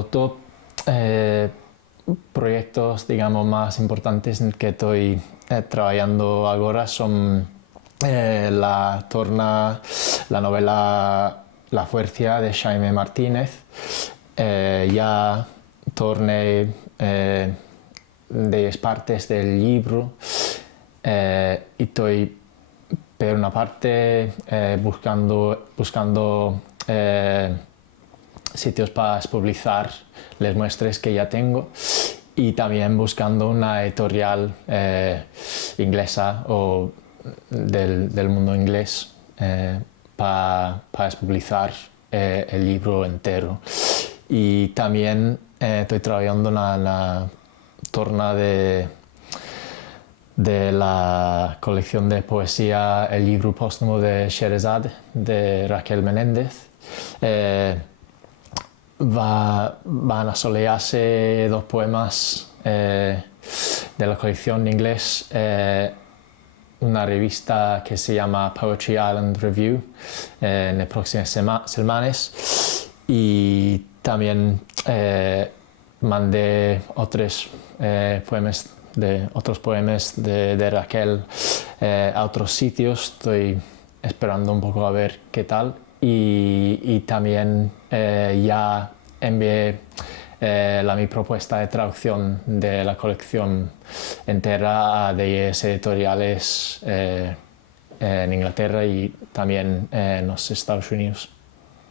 los dos proyectos, digamos, más importantes en que estoy trabajando ahora son la novela La Fuerza de Jaime Martínez. Ya torné de partes del libro y estoy, por una parte, buscando sitios para publicar las muestras que ya tengo y también buscando una editorial inglesa o del mundo inglés para publicar el libro entero. Y también estoy trabajando en la torna de la colección de poesía El libro póstumo de Scheherazade de Raquel Menéndez. Van a solearse 2 poemas de la colección en inglés, una revista que se llama Poetry Island Review en las próximas semanas, y también mandé otros poemas de Raquel a otros sitios. Estoy esperando un poco a ver qué tal, y también ya envié mi propuesta de traducción de la colección entera a 10 editoriales en Inglaterra y también en los Estados Unidos.